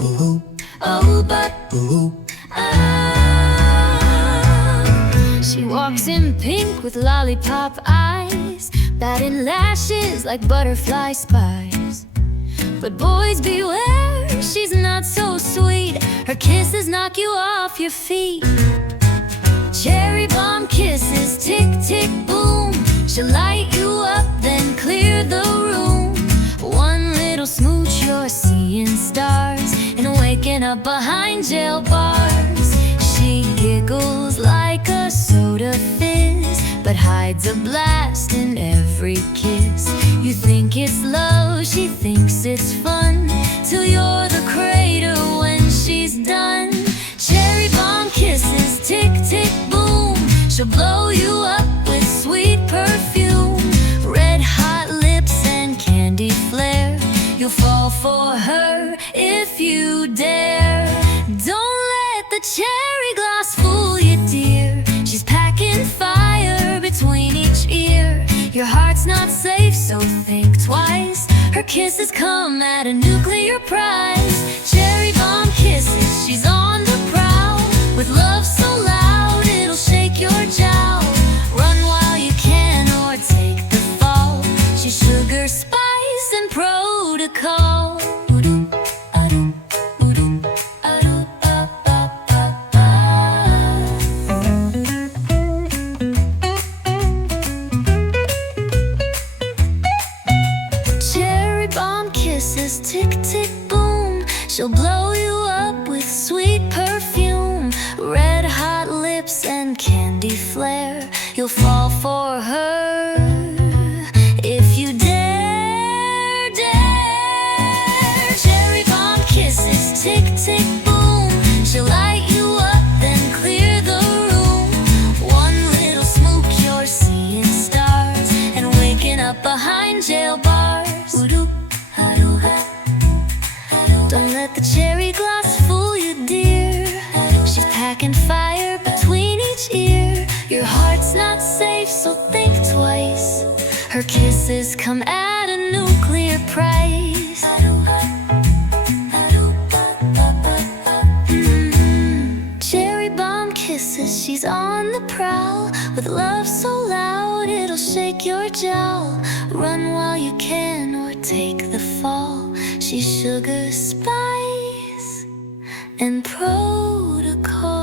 oh but she walks in pink with lollipop eyes, batting lashes like butterfly spies. But boys beware, she's not so sweet. Her kisses knock you off your feet. Cherry bomb kisses, tick tick boom. She'll light you up, then clear the room. One little smooch, you're seeing stars and waking up behind jail bars. She giggles like a soda fizz, but hides a blast in every kiss. You think it's love, she thinks it's fun, till you're the crater when she's done. Cherry bomb kisses, tick tick boom. She'll blow you up with sweet perfume, red hot lips and candy flair. You'll fall for her if you dare. Don't let the cherry gloss fool you, dear. She's packing fire between each ear. Your heart's not safe, so think twice. Her kisses come at a nuclear price. Cherry bomb kisses, she's on the prowl, with love so loud it'll shake your jowl. Run while you can or take the fall. She's sugar, spice, and protocol. Tick tick boom, she'll blow you up with sweet perfume, red hot lips and candy flair. You'll fall for her if you dare, dare. Cherry bomb kisses, tick tick boom. She'll light you up, then clear the room. One little smoke, you're seeing stars and waking up behind jail bars. Don't let the cherry gloss fool you, dear. She's packing fire between each ear. Your heart's not safe, so think twice. Her kisses come at a nuclear price. Cherry bomb kisses, she's on the prowl, with love so loud it'll shake your jowl. Run while you can or take the fall. She's sugar, spice, and protocol.